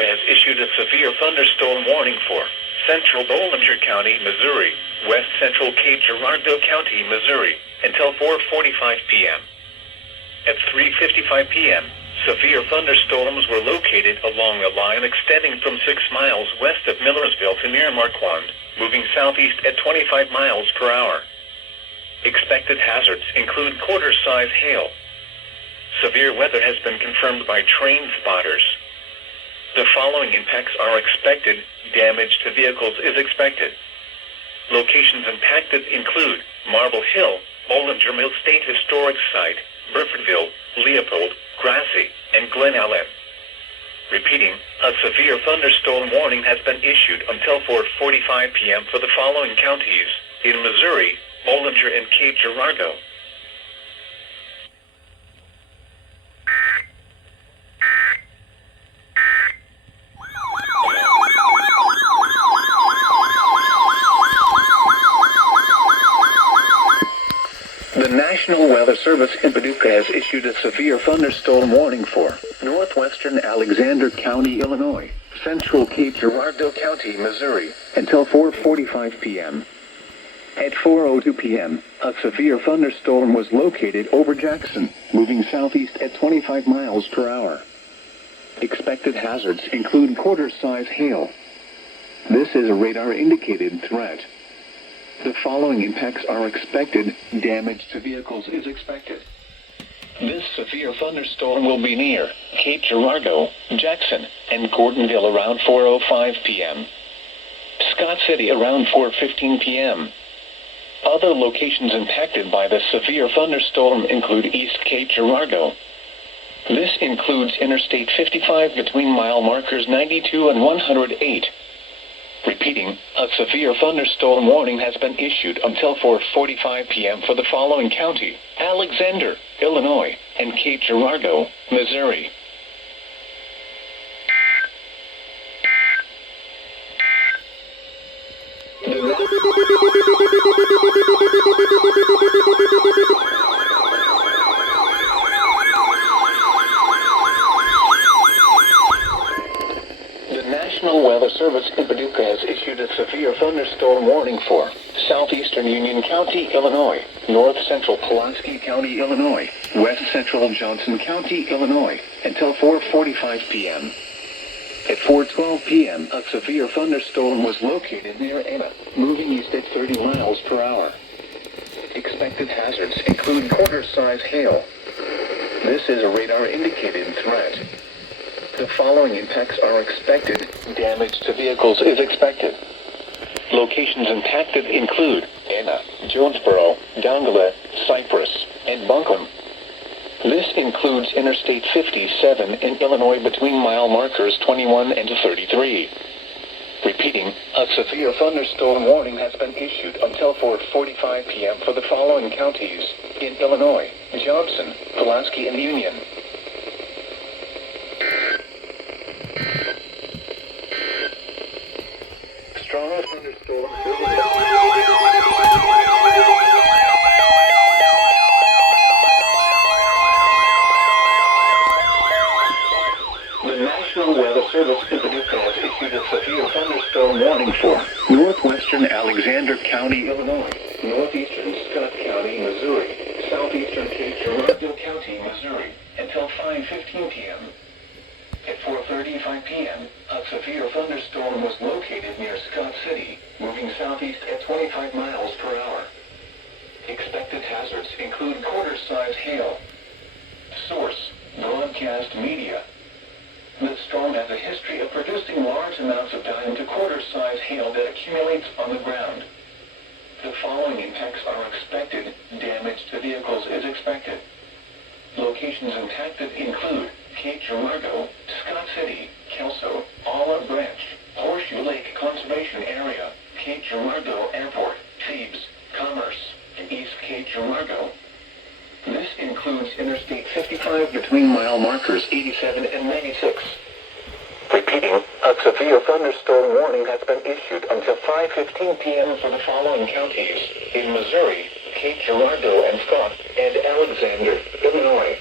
Paducah has issued a severe thunderstorm warning for central Bollinger County, Missouri, west central Cape Girardeau County, Missouri, until 4:45 p.m. At 3:55 p.m., severe thunderstorms were located along a line extending from 6 miles west of Millersville to near Marquand, moving southeast at 25 miles per hour. Expected hazards include quarter-size hail. Severe weather has been confirmed by train spotters. The following impacts are expected. Damage to vehicles is expected. Locations impacted include Marble Hill, Bollinger Mill State Historic Site, Burfordville, Leopold, Grassy, and Glen Ellen. Repeating, a severe thunderstorm warning has been issued until 4:45 p.m. for the following counties in Missouri, Bollinger and Cape Girardeau. The National Weather Service in Paducah has issued a severe thunderstorm warning for northwestern Alexander County, Illinois, central Cape Girardeau County, Missouri, until 4:45 p.m. At 4:02 p.m., a severe thunderstorm was located over Jackson, moving southeast at 25 miles per hour. Expected hazards include quarter-size hail. This is a radar-indicated threat. The following impacts are expected. Damage to vehicles is expected. This severe thunderstorm will be near Cape Girardeau, Jackson, and Gordonville around 4:05 p.m. Scott City around 4:15 p.m. Other locations impacted by the severe thunderstorm include East Cape Girardeau. This includes Interstate 55 between mile markers 92 and 108. Repeating, a severe thunderstorm warning has been issued until 4:45 p.m. for the following county: Alexander, Illinois, and Cape Girardeau, Missouri. The National Weather Service in Paducah has issued a severe thunderstorm warning for southeastern Union County, Illinois, north central Pulaski County, Illinois, west central Johnson County, Illinois, until 4:45 p.m. At 4:12 p.m., a severe thunderstorm was located near Anna, moving east at 30 miles per hour. Expected hazards include quarter-size hail. This is a radar-indicated threat. The following impacts are expected. Damage to vehicles is expected. Locations impacted include Anna, Jonesboro, Dongola, Cypress, and Buncombe. This includes Interstate 57 in Illinois between mile markers 21 and 33. Repeating, a severe thunderstorm warning has been issued until 4:45 p.m. for the following counties in Illinois: Johnson, Pulaski, and Union. Strong thunderstorms. The National Weather Service in Paducah has issued a severe thunderstorm warning for northwestern Alexander County, Illinois, northeastern Scott County, Missouri, southeastern Cape Girardeau County, Missouri, until 5:15 p.m. At 4:35 p.m., a severe thunderstorm was located near Scott City, moving southeast at 25 miles per hour. Expected hazards include quarter-size hail. Source: broadcast media. The storm has a history of producing large amounts of dime to quarter-size hail that accumulates on the ground. The following impacts are expected. Damage to vehicles is expected. Locations impacted include Cape Girardeau, Scott City, Kelso, Olive Branch, Horseshoe Lake Conservation Area, Cape Girardeau Airport, Thebes, Commerce, and East Cape Girardeau. This includes Interstate 55 between mile markers 87 and 96. Repeating, a severe thunderstorm warning has been issued until 5:15 p.m. for the following counties in Missouri: Cape Girardeau and Scott, and Alexander, Illinois.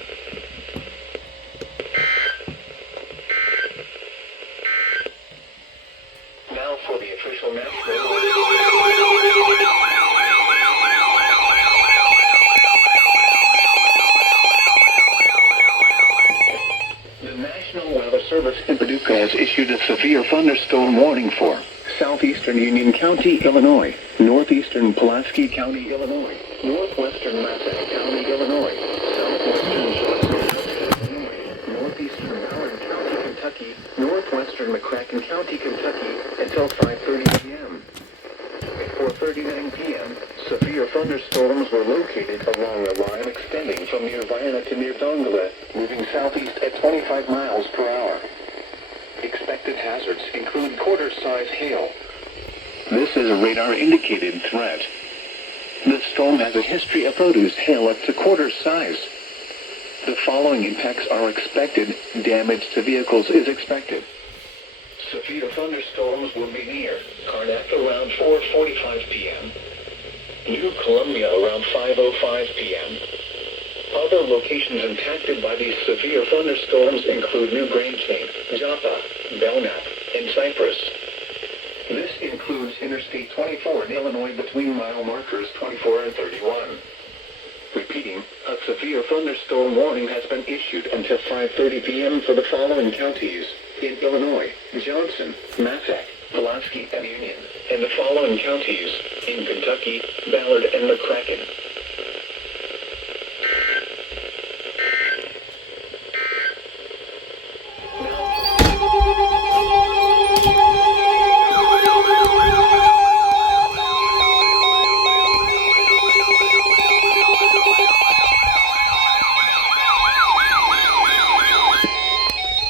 has issued a severe thunderstorm warning for southeastern Union County, Illinois, northeastern Pulaski County, Illinois, northwestern Massac County, Illinois, southwestern Johnson County, Illinois, northeastern Howard County, Kentucky, northwestern McCracken County, Kentucky, until 5:30 p.m. At 4:39 p.m., severe thunderstorms were located along a line extending from near Vienna to near Dongola, moving southeast at 25 miles per hour. Expected hazards include quarter-size hail. This is a radar-indicated threat. The storm has a history of produce hail up to quarter size. The following impacts are expected. Damage to vehicles is expected. Severe thunderstorms will be near Karnak around 4:45 p.m. New Columbia around 5:05 p.m. Other locations impacted by these severe thunderstorms include New Grange, Joppa, Belknap, and Cypress. This includes Interstate 24 in Illinois between mile markers 24 and 31. Repeating, a severe thunderstorm warning has been issued until 5:30 p.m. for the following counties in Illinois: Johnson, Massac, Pulaski, and Union, and the following counties in Kentucky: Ballard and McCracken.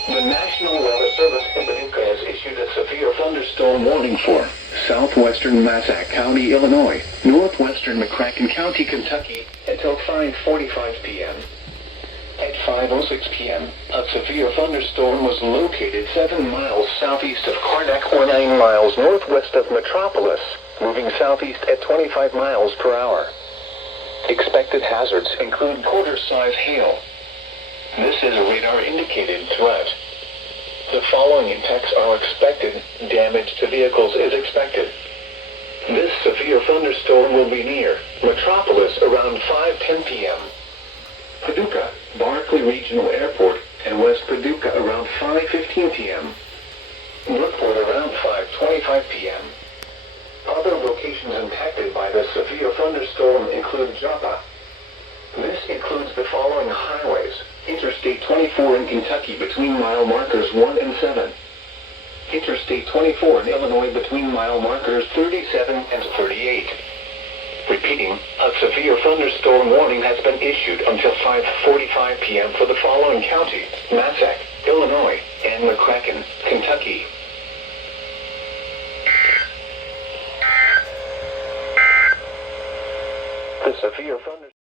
The National Weather Service in Paducah has issued a severe thunderstorm warning for southwestern Massac County, Illinois, northwestern McCracken County, Kentucky, until 5:45 p.m. At 5:06 p.m., a severe thunderstorm was located 7 miles southeast of Karnak or 9 miles northwest of Metropolis, moving southeast at 25 miles per hour. Expected hazards include quarter-size hail. This is a radar-indicated threat. The following impacts are expected. Damage to vehicles is expected. This severe thunderstorm will be near Metropolis around 5:10 p.m. Paducah, Barkley Regional Airport, and West Paducah around 5:15 p.m. Brookport around 5:25 p.m. Other locations impacted by the severe thunderstorm include Joppa. This includes the following highways: Interstate 24 in Kentucky between mile markers 1 and 7. Interstate 24 in Illinois between mile markers 37 and 38. Repeating, a severe thunderstorm warning has been issued until 5:45 p.m. for the following counties: Massac, Illinois, and McCracken, Kentucky. The severe thunderstorm